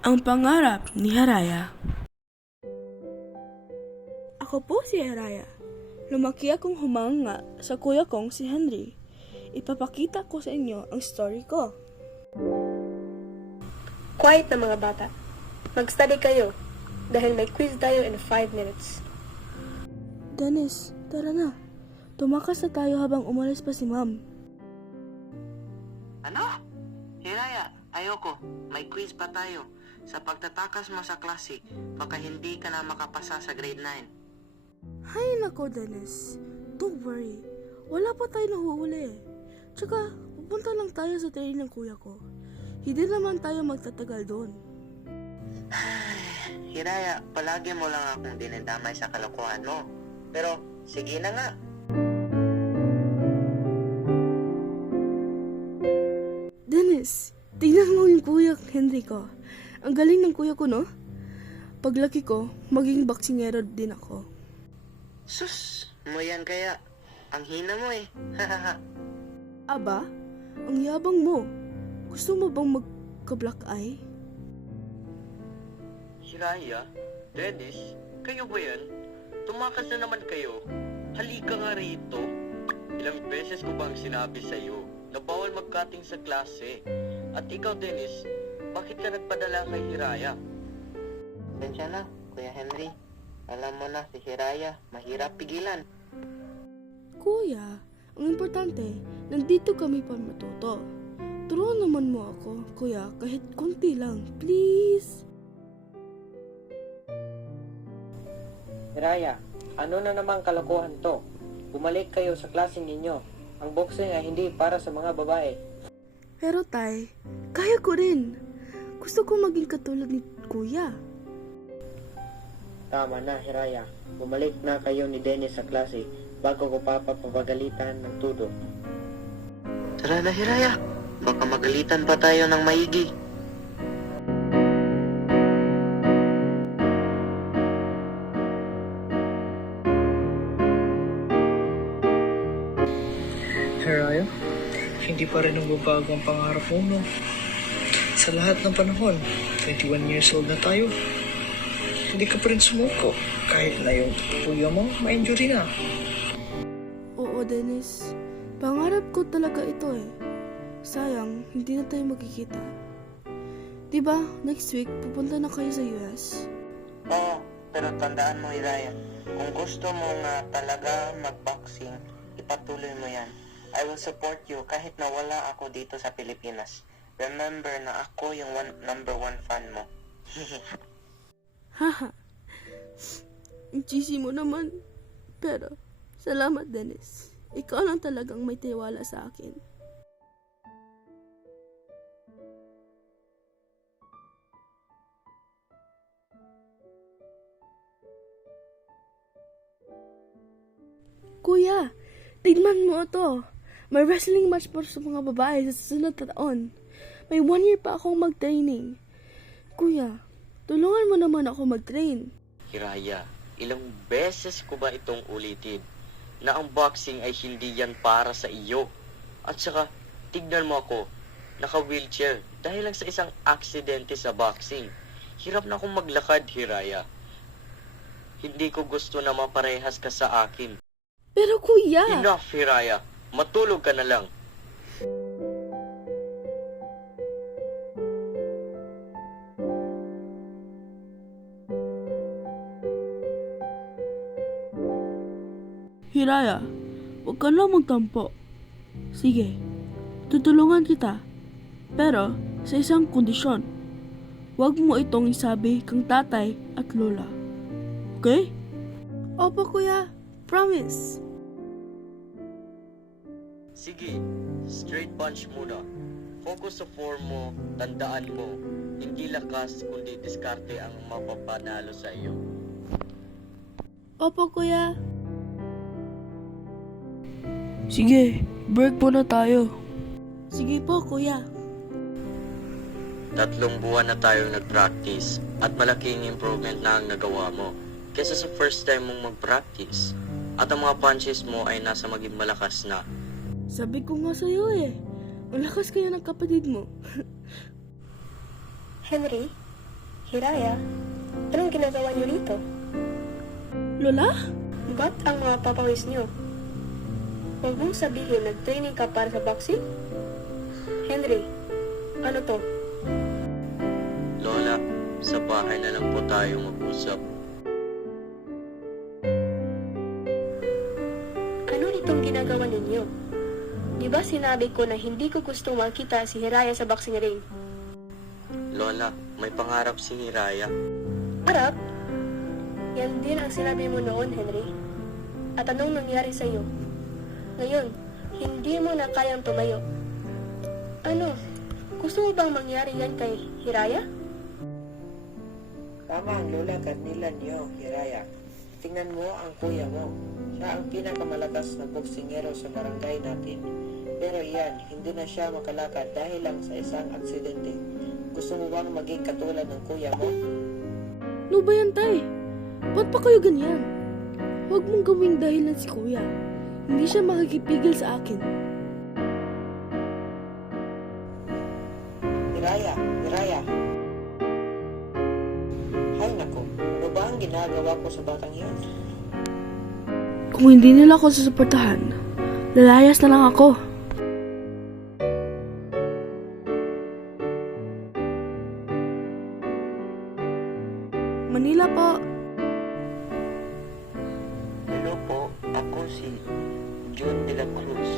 Ang pangarap ni Haraya. Ako po si Haraya. Lumaki akong humanga sa kuya kong si Henry. Ipapakita ko sa inyo ang story ko. Quiet na mga bata. Mag-study kayo dahil may quiz tayo in 5 minutes. Dennis, tara na. Tumakas na tayo habang umalis pa si Ma'am. Ano? Hiraya, ayoko. May quiz pa tayo. Sa pagtatakas mo sa klase, baka hindi ka na makapasa sa grade 9. Hay nako, Dennis. Don't worry. Wala pa tayo nahuhuli. Tsaka, pupunta lang tayo sa training ng kuya ko. Hindi naman tayo magtatagal doon. Hiraya, palagi mo lang akong dinadamay sa kalokohan mo. Pero, sige na nga. Dennis, tingnan mo yung kuya Henry ko. Ang galing ng kuya ko, no? Paglaki ko, maging boksingero din ako. Sus, mo yan kaya. Ang hina mo eh. Aba, ang yabang mo. Gusto mo bang magka-black eye? Hiraya, Dennis, kayo ba yan? Tumakas na naman kayo. Halika nga rito. Ilang beses ko bang sinabi sa'yo na bawal mag-cutting sa klase? At ikaw, Dennis, bakit ka nagpadala kay Hiraya? Sensya na, Kuya Henry. Alam mo na si Hiraya, mahirap pigilan. Kuya, ang importante, nandito kami pa matuto. Turuan naman mo ako, kuya, kahit konti lang, please. Hiraya, ano na namang kalokohan to? Bumalik kayo sa klase ninyo. Ang boxing ay hindi para sa mga babae. Pero tay, kaya ko rin. Gusto ko maging katulad ni kuya. Tama na, Hiraya. Bumalik na kayo ni Dennis sa klase bago ko papapagalitan ng tudo. Tara na, Hiraya. Baka magalitan pa tayo ng maigi. Hiraya, hindi pa rin nagbabago ang pangarap mo, no? Sa lahat ng panahon, 21 years old na tayo. Hindi ka pa rin sumuko, kahit na yung kuya mo, ma-injury na. Oo, Dennis. Pangarap ko talaga ito eh. Sayang, hindi na tayo magkikita. Diba, next week, pupunta na kayo sa US? Oo, pero tandaan mo, Hiraya. Kung gusto mo nga talaga mag-boxing, ipatuloy mo yan. I will support you kahit na wala ako dito sa Pilipinas. Remember na ako yung number 1 fan mo. Haha. Ang cheesy mo naman. Pero, salamat Dennis. Ikaw lang talagang may tiwala sa akin. Kuya, tignan mo ito. May wrestling match para sa mga babae sa susunod na taon. May 1 year pa akong mag-training. Kuya, tulungan mo naman ako mag-train. Hiraya, ilang beses ko ba itong ulitin na ang boxing ay hindi yan para sa iyo? At saka, tignan mo ako, naka-wheelchair dahil lang sa isang aksidente sa boxing. Hirap na akong maglakad, Hiraya. Hindi ko gusto na maparehas ka sa akin. Pero kuya... Enough, Hiraya. Matulog ka na lang. Hiraya, huwag ka lang magtampo. Sige, tutulungan kita. Pero sa isang kondisyon. Huwag mo itong isabi kang tatay at lola. Okay? Opo kuya, promise. Sige, straight punch muna. Focus sa form mo, tandaan mo. Hindi lakas kundi diskarte ang mapapanalo sa iyo. Opo kuya. Sige, break muna tayo. Sige po kuya. 3 buwan na tayong nag-practice at malaking improvement na ang nagawa mo kesa sa first time mong mag-practice. At ang mga punches mo ay nasa maging malakas na. Sabi ko nga sa'yo eh. Ang lakas kaya ng kapatid mo. Henry, Hiraya, anong ginagawa niyo rito? Lola? Ba't ang mga papawis niyo? Huwag mong sabihin nag-training ka para sa boxing? Henry, ano to? Lola, sa bahay na lang po tayo mag-usap. Ano itong ginagawa ninyo? Di ba sinabi ko na hindi ko gustong makita si Hiraya sa boxing ring? Lola, may pangarap si Hiraya. Harap? Yan din ang sinabi mo noon, Henry. At anong nangyari sa iyo? Ngayon, hindi mo na kayang tumayo. Ano? Gusto mo bang mangyari yan kay Hiraya? Tama ang lola Carnila niyo, Hiraya. Tingnan mo ang kuya mo. Siya ang pinakamalakas na boksingero sa barangay natin. Pero iyan, hindi na siya makalakad dahil lang sa isang aksidente. Gusto mo bang maging katulad ng kuya mo? Ano ba yan, tay? Ba't pa kayo ganyan? Huwag mong gawing dahilan si kuya. Hindi siya makikipigil sa akin. Hiraya, Hiraya. Hay nako, ano ba ang ginagawa ko sa batang yan? Kung hindi nila ako susuportahan, lalayas na lang ako. Manila po. Hello po, ako si John de la Cruz.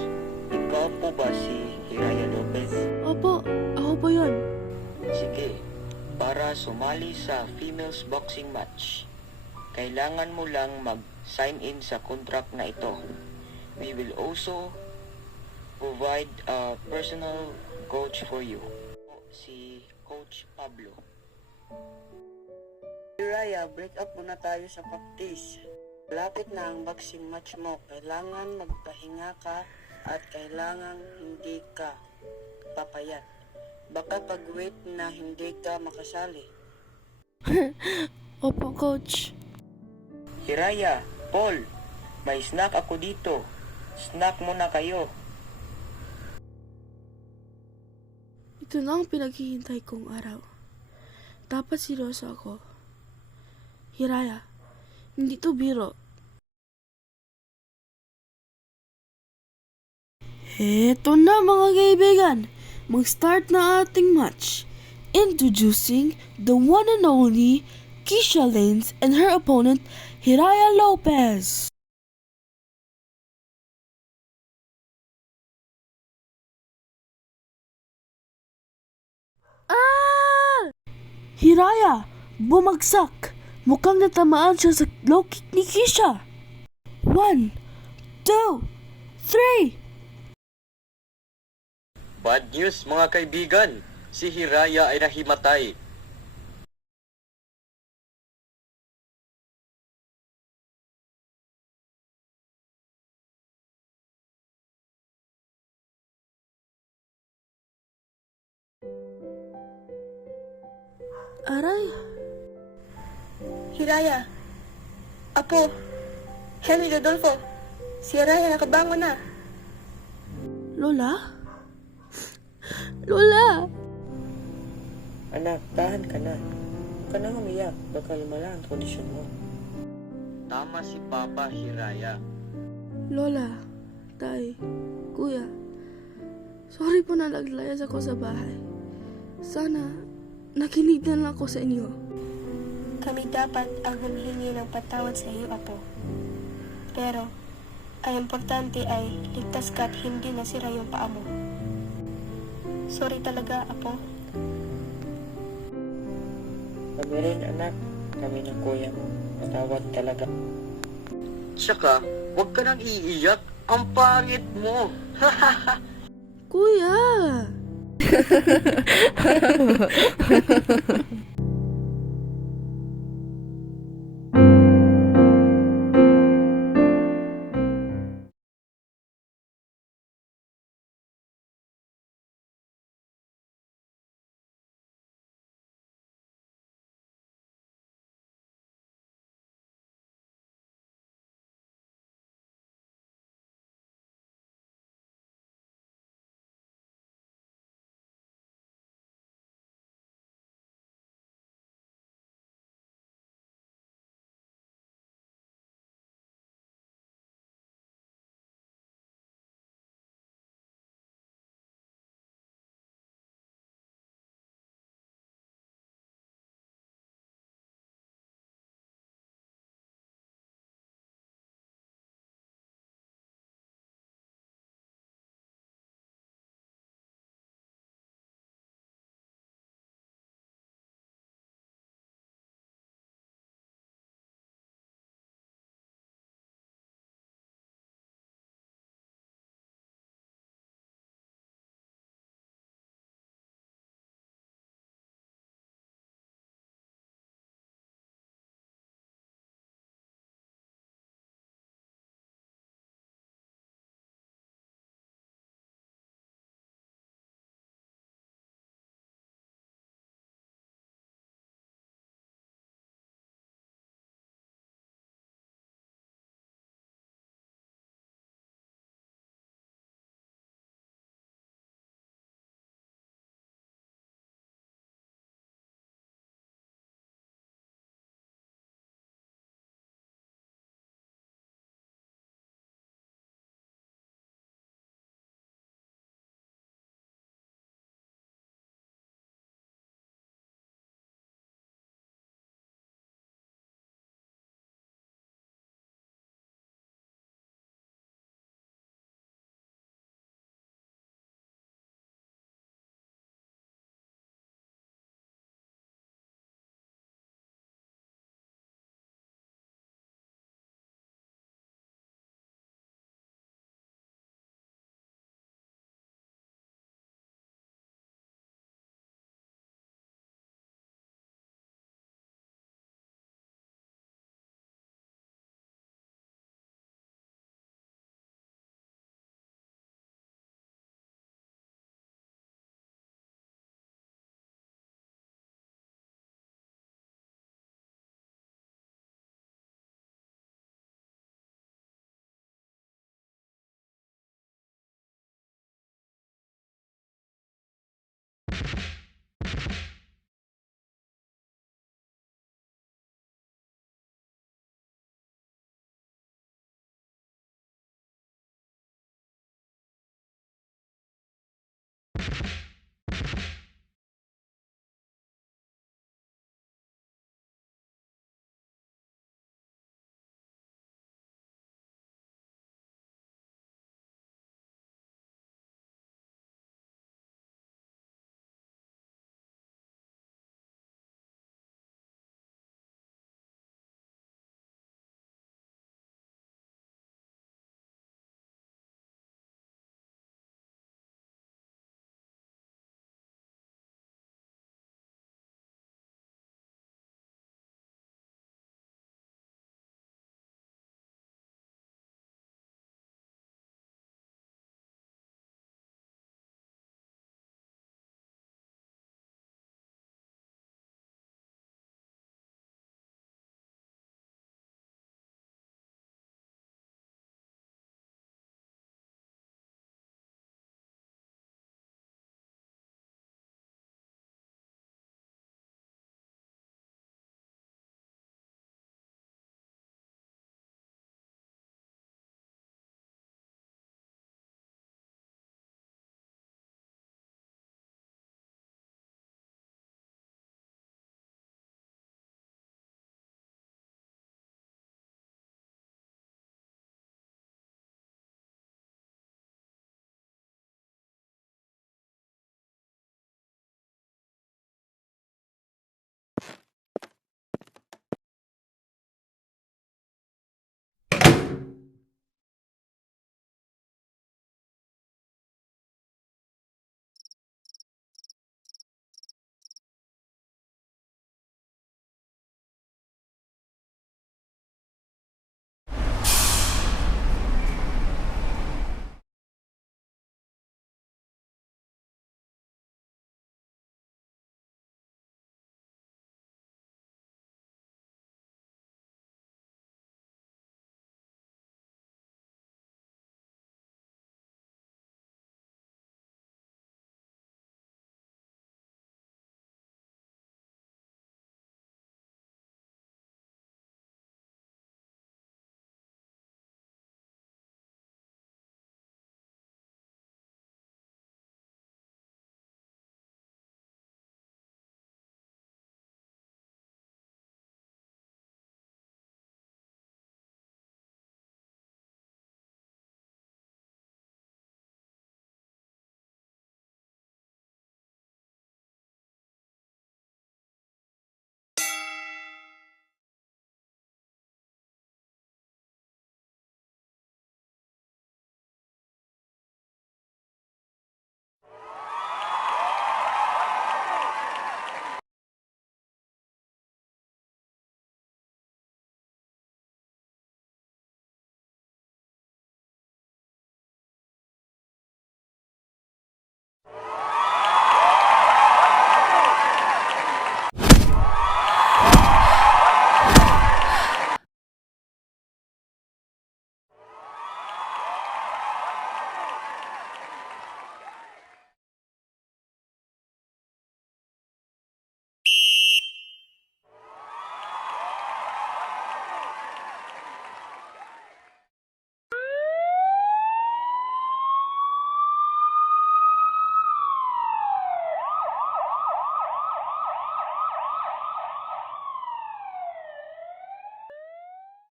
Ikaw po ba si Hiraya Lopez? Opo, ako po yun. Sige, para sumali sa females boxing match, kailangan mo lang mag-sign in sa contract na ito. We will also provide a personal coach for you. Si Coach Pablo. Raya, break up muna tayo sa practice. Lapit na ang boxing match mo. Kailangan magpahinga ka at kailangan hindi ka papayat. Baka pag-wait na hindi ka makasali. Opo, coach. Hiraya, Paul, may snack ako dito. Snack muna kayo. Ito na ang pinaghihintay kong araw. Dapat seryoso ako. Hiraya, hindi to biro. Eto na mga kaibigan, mag-start na ating match. Introducing the one and only Keisha Lanes and her opponent, Hiraya Lopez. Hiraya, bumagsak. Mukhang natamaan siya sa low kick ni Keisha. 1, 2, 3. Bad news mga kaibigan, si Hiraya ay nahimatay. Aray, Hiraya! Apo! Henry Rodolfo! Si Hiraya nakabangon na! Lola? Lola! Anak, tahan ka na. Huwag ka na umiyak. Baka lumala ang kondisyon mo. Tama si Papa Hiraya. Lola, tay, kuya, sorry po na naglayas ako sa bahay. Sana, nakinig na lang ako sa inyo. Kami dapat ang humihingi ng patawad sa iyo, Apo. Pero, ang importante ay ligtas ka at hindi nasira yung paa mo. Sorry talaga, Apo. Kami rin anak. Kami ng kuya mo. Patawad talaga. Tsaka, huwag ka nang iiyak. Ang pangit mo. Kuya!